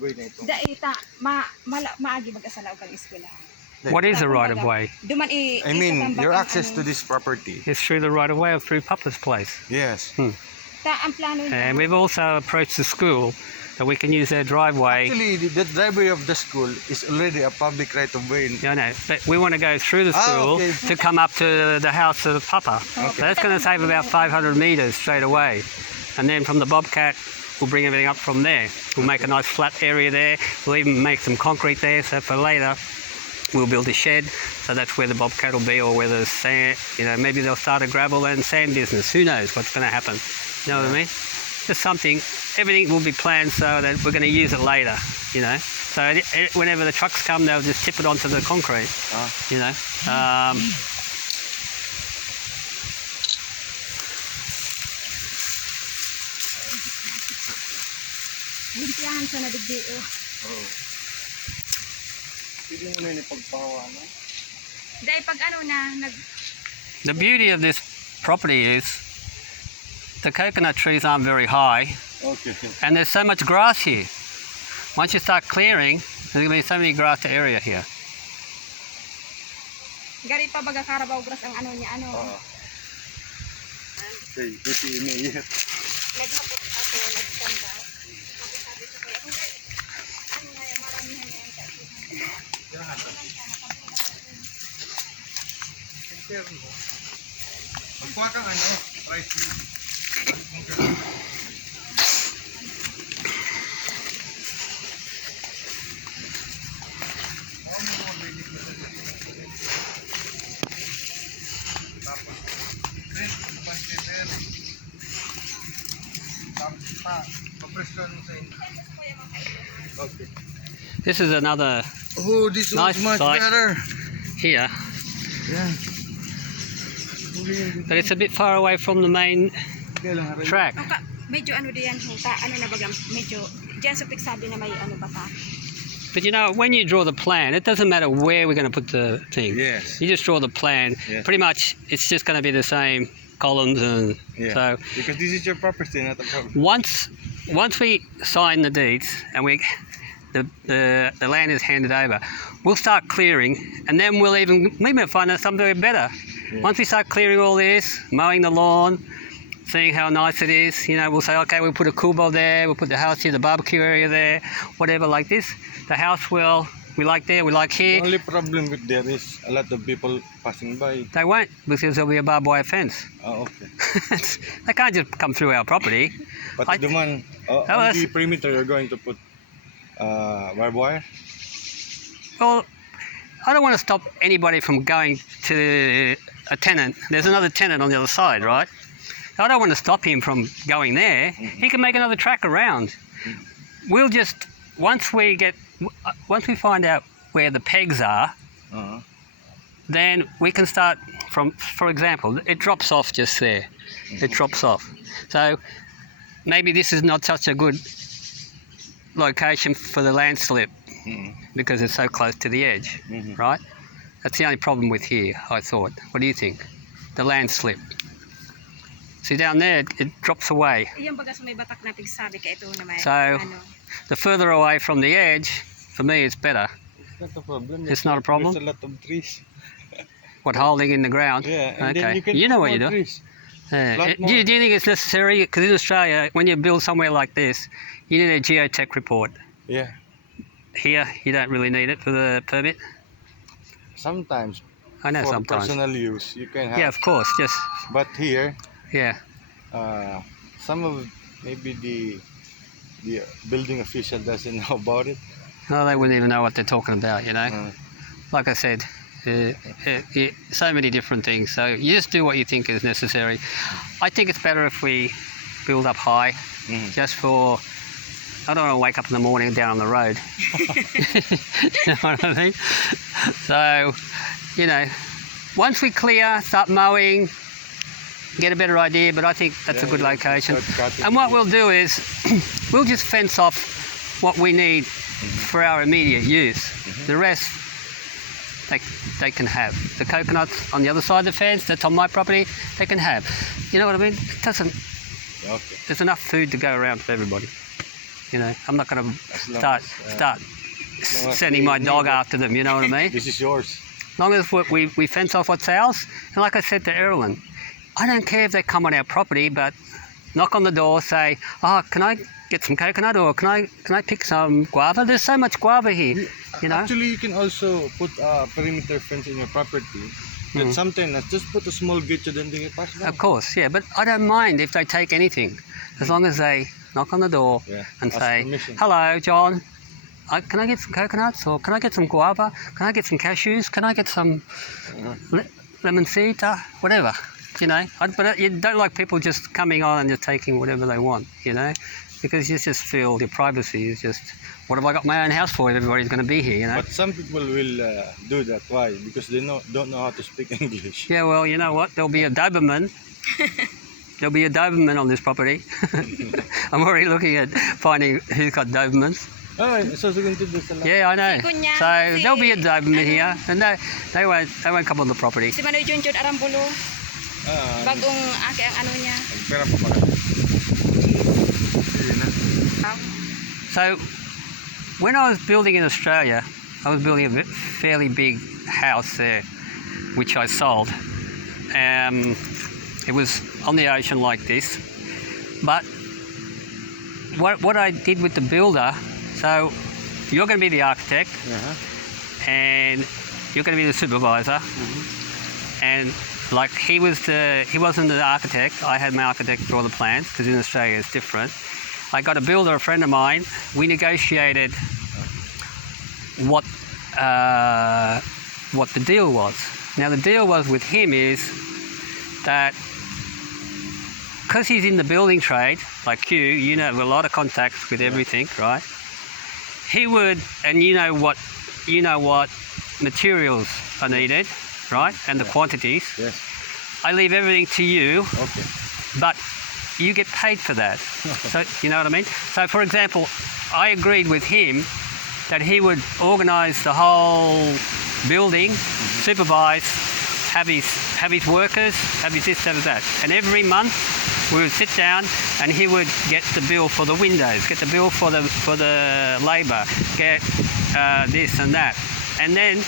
way na ito. Daita, maagi mag-asalaw kang eskwelahan. What is the right of way? Duman I mean, your access to this property. It's through the right of way or through Papa's place. Yes. Ang plano niya. And we've also approached the school that we can use their driveway. Actually, the driveway of the school is already a public right of way. Yeah, I know, but we want to go through the school to come up to the house of Papa. So that's going to save about 500 metres straight away. And then from the Bobcat, we'll bring everything up from there. We'll make a nice flat area there. We'll even make some concrete there, so for later we'll build a shed. So that's where the Bobcat will be, or where the sand, maybe they'll start a gravel and sand business. Who knows what's going to happen? You know what I mean? Just something. Everything will be planned so that we're going to use it later, So whenever the trucks come, they'll just tip it onto the concrete, Limpiyahan sa nadigdio. Oo. Pili mo na yung pagpawa, no? Dahil pag The beauty of this property is the coconut trees aren't very high. Okay. And there's so much grass here. Once you start clearing, there's going to be so many grass area here. Gari pa baga karabaw grass ang niya. Okay, buti iniiyak. Naghapot ako, nagtanda. Sabi ko kaya, maramihan yan. Magkuha kang rice milk. Okay. This is another This nice was much site better. here, Yeah. but it's a bit far away from the main track. Medyo diyan huta, na baga, medyo, diyan sa piksabi na may bata. But when you draw the plan, it doesn't matter where we're going to put the thing. Yes. You just draw the plan. Yes. Pretty much, it's just going to be the same columns, and so because this is your property, not a problem. once we sign the deeds and the land is handed over, we'll start clearing, and then we'll maybe find out something better. Yeah. Once we start clearing all this, mowing the lawn, seeing how nice it is, we'll say, okay, we'll put a cool bowl there, we'll put the house here, the barbecue area there, whatever like this. The house we like there, we like here. The only problem with there is a lot of people passing by. They won't, because there'll be a barbed wire fence. Oh, okay. They can't just come through our property. But on the perimeter, you're going to put barbed wire? Well, I don't want to stop anybody from going to a tenant. There's another tenant on the other side, right? I don't want to stop him from going there. He can make another track around. We'll just, once we find out where the pegs are, then we can start from, for example, it drops off just there. It drops off. So maybe this is not such a good location for the landslip because it's so close to the edge, right? That's the only problem with here, I thought. What do you think? The landslip. See, down there, it drops away. So the further away from the edge, for me, it's better. It's not a problem. It's not a problem? There's a lot of trees. What, holding in the ground? Yeah, and okay. then you can know what put you more do. trees. Do you think it's necessary? Because in Australia, when you build somewhere like this, you need a geotech report. Yeah. Here, you don't really need it for the permit. Sometimes. I know for sometimes. personal use, you can have. Yeah, of course. Just. But here, yeah. Some of maybe the building official doesn't know about it. No, they wouldn't even know what they're talking about. Like I said, so many different things. So you just do what you think is necessary. I think it's better if we build up high, just for. I don't want to wake up in the morning down on the road. You know what I mean? So, once we clear, start mowing, get a better idea, but I think that's a good location. And what we'll do is, we'll just fence off what we need for our immediate use. The rest, they can have. The coconuts on the other side of the fence, that's on my property, they can have. You know what I mean? It doesn't. Okay. There's enough food to go around for everybody. You know, I'm not going to As long start as, start long as sending they my dog need it. after them. You know what I mean? This is yours. As long as we fence off what's ours. And like I said to Erilyn, I don't care if they come on our property, but knock on the door, say, "Oh, can I get some coconut, or can I pick some guava?" There's so much guava here, you know. Actually, you can also put a perimeter fence in your property. That sometimes just put a small gate so then they can pass by. Of course, yeah, but I don't mind if they take anything, as long as they knock on the door Yeah, and ask say, permission. "Hello, John. Can I get some coconuts, or can I get some guava? Can I get some cashews? Can I get some lemon seeds? Whatever." You know, but you don't like people just coming on and just taking whatever they want, you know, because you just feel your privacy is just, what have I got my own house for if everybody's going to be here, you know? But some people will do that. Why? Because they don't know how to speak English. Yeah, well, you know what? There'll be a Doberman. There'll be a Doberman on this property. I'm already looking at finding who's got Dobermans. Oh, so going to do sa Yeah, I know. Kunya, So there'll be a Doberman ano? here, and they won't come on the property. Si Manoy Junjun Arambulo, bagong aki ang ano niya. Pera pa pala. Sige na. So, when I was building in Australia, I was building a fairly big house there, which I sold. It was on the ocean like this. But what I did with the builder, so you're going to be the architect, and you're going to be the supervisor, and like he wasn't the architect. I had my architect draw the plans, because in Australia it's different. I got a builder, a friend of mine. We negotiated what the deal was. Now the deal was with him is that because he's in the building trade, like you know, a lot of contacts with everything, right? He would, and you know what materials are needed, right? And the quantities. Yes. I leave everything to you, Okay. but you get paid for that. So you know what I mean? So for example, I agreed with him that he would organise the whole building, supervise, have his workers, have his this, have that. And every month we would sit down and he would get the bill for the windows, get the bill for the labour, get this and that. And then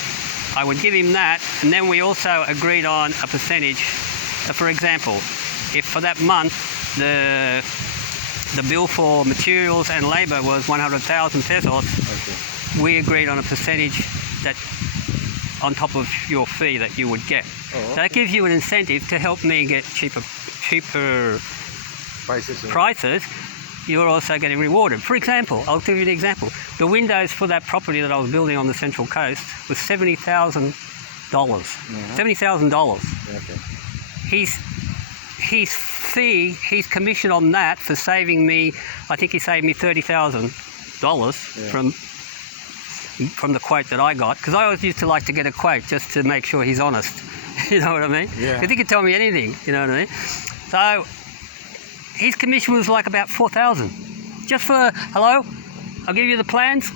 I would give him that, and then we also agreed on a percentage. So for example, if for that month the bill for materials and labour was 100,000 pesos, Okay. we agreed on a percentage that on top of your fee that you would get. Oh, So okay. that gives you an incentive to help me get cheaper Prices. prices. You're also getting rewarded. For example, I'll give you an example. The windows for that property that I was building on the Central Coast was $70,000. $70,000. Okay. His fee, his commission on that for saving me, I think he saved me $30,000 from the quote that I got, because I always used to like to get a quote just to make sure he's honest. You know what I mean? Yeah. Because he could tell me anything. You know what I mean? So his commission was like about $4,000, just for hello. I'll give you the plans.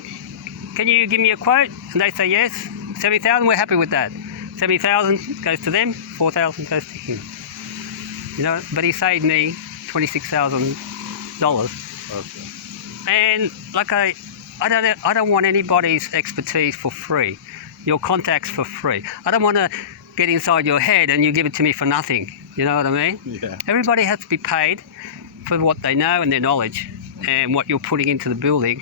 Can you give me a quote? And they say yes. 70,000. We're happy with that. 70,000 goes to them. 4,000 goes to him. You know, but he saved me $26,000. Okay. And like I don't want anybody's expertise for free. Your contacts for free. I don't want to get inside your head and you give it to me for nothing. You know what I mean? Yeah. Everybody has to be paid for what they know and their knowledge and what you're putting into the building,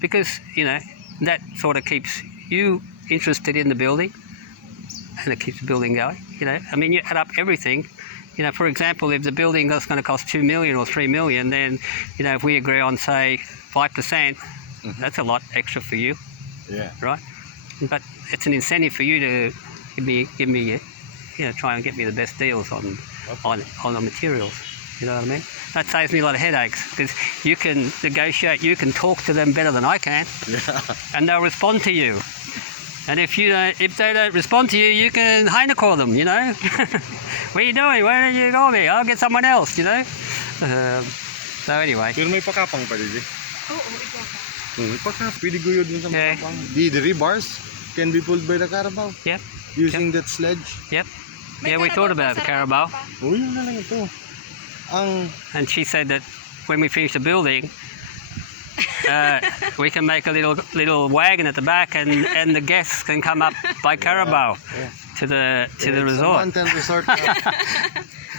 because you know that sort of keeps you interested in the building and it keeps the building going. You know, I mean, you add up everything. You know, for example, if the building is going to cost $2 million or $3 million, then you know if we agree on say 5%, that's a lot extra for you, Yeah. right? But it's an incentive for you to give me, you know, try and get me the best deals on the materials. You know what I mean? That saves me a lot of headaches, because you can negotiate, you can talk to them better than I can, Yeah. and they'll respond to you. And if they don't respond to you, you can call them. You know, what are you doing? Why don't you call me? I'll get someone else. You know. So anyway, Pero may pakapang pa rin. Oo, ikaw ka. May pakapang. Pwede guyod dun sa Yeah. pakapang. The rebars can be pulled by the carabao. yep, Using that sledge. yep. May Yeah, we thought about the carabao. Oh, yun na lang ito. Ang And she said that when we finish the building, we can make a little wagon at the back, and the guests can come up by Carabao Yeah. to the It's a resort. mountain resort. Now.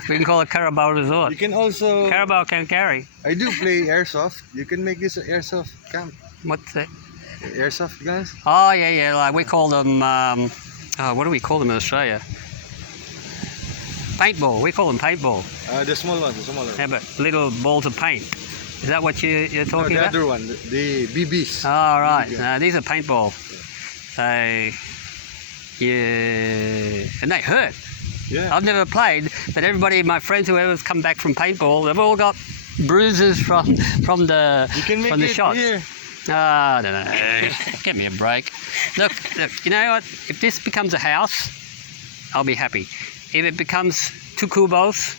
We can call it Carabao Resort. You can also. Carabao can carry. I do play airsoft. You can make this an airsoft camp. What's that? Airsoft guns. Oh yeah. Like we call them. What do we call them in Australia? Paintball. We call them paintball. The small one, the smaller one. Yeah, but little balls of paint. Is that what you're No, talking the about? other one, the BBs. Oh, right. BB gun. No, these are paintball. So, yeah. And they hurt. Yeah. I've never played, but everybody, my friends, whoever's come back from paintball, they've all got bruises from the You can make from the it shots. here. I don't know. Give me a break. Look, you know what? If this becomes a house, I'll be happy. If it becomes 2 kubos,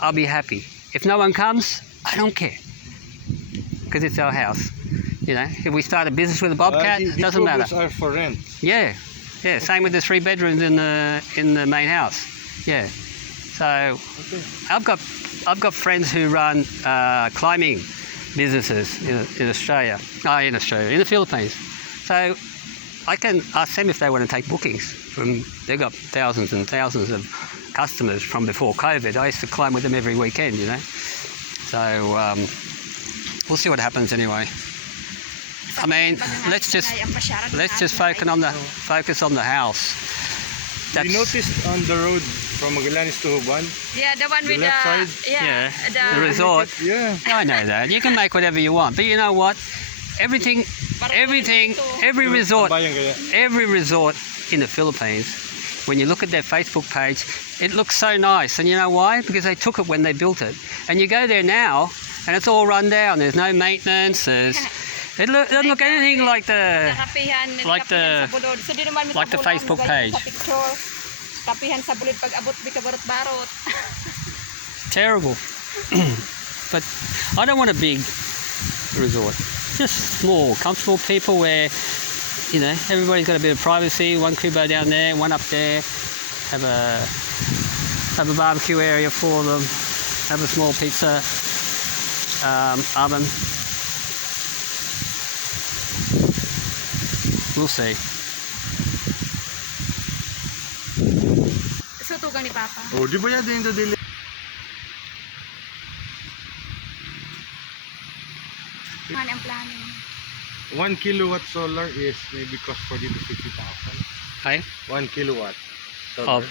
I'll be happy. If no one comes, I don't care. Because it's our house. You know, if we start a business with a bobcat, The doesn't matter. kubos are for rent. Yeah. Same with the 3 bedrooms in the main house. Yeah. So Okay. I've got friends who run climbing businesses in Australia. In the Philippines. So I can ask them if they want to take bookings. They've got thousands and thousands of customers from before COVID. I used to climb with them every weekend, you know. So we'll see what happens anyway. I mean, let's just focus on the house. You noticed on the road from Magallanes to Huban? Yeah, the one The with left side? Yeah, the the resort. Yeah. I know that. You can make whatever you want, but you know what? Every resort, Bayang kaya. every resort in the Philippines, when you look at their Facebook page, it looks so nice. And you know why? Because they took it when they built it. And you go there now, and it's all run down. There's no maintenance. It doesn't look anything like the like the Facebook page. Kapihan sa bulid pag abot bi kabarot-barot. Terrible. But I don't want a big resort. Just small, comfortable people where, you know, everybody's got a bit of privacy. 1 kubo down there, 1 up there. Have a barbecue area for them. Have a small pizza oven. We'll see. Sutugan ni Papa. Oh, di ba yan din dili? Ano ang plano? 1 kilowatt solar is maybe cost 40 to 50,000. Hey? 1 kilowatt solar. Oh,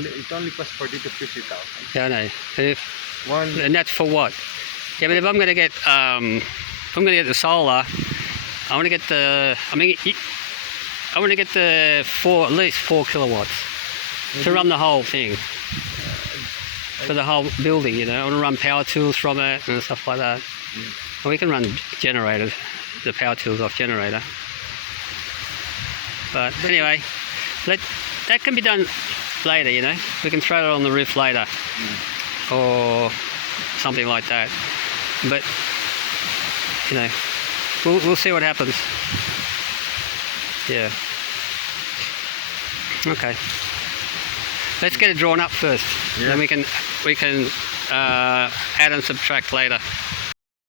It only costs 40 to 50,000. yeah, I know. One. And that's for what? Yeah, but if I'm going to get the solar, I want to get the at least 4 kilowatts to run the whole thing, for the whole building. You know, I want to run power tools from it and stuff like that. And we can run generators, the power tools off generator. But anyway, that can be done later. You know, we can throw it on the roof later, or something like that. But you know, we'll see what happens. Yeah. Okay. Let's get it drawn up first. Yeah. Then we can add and subtract later.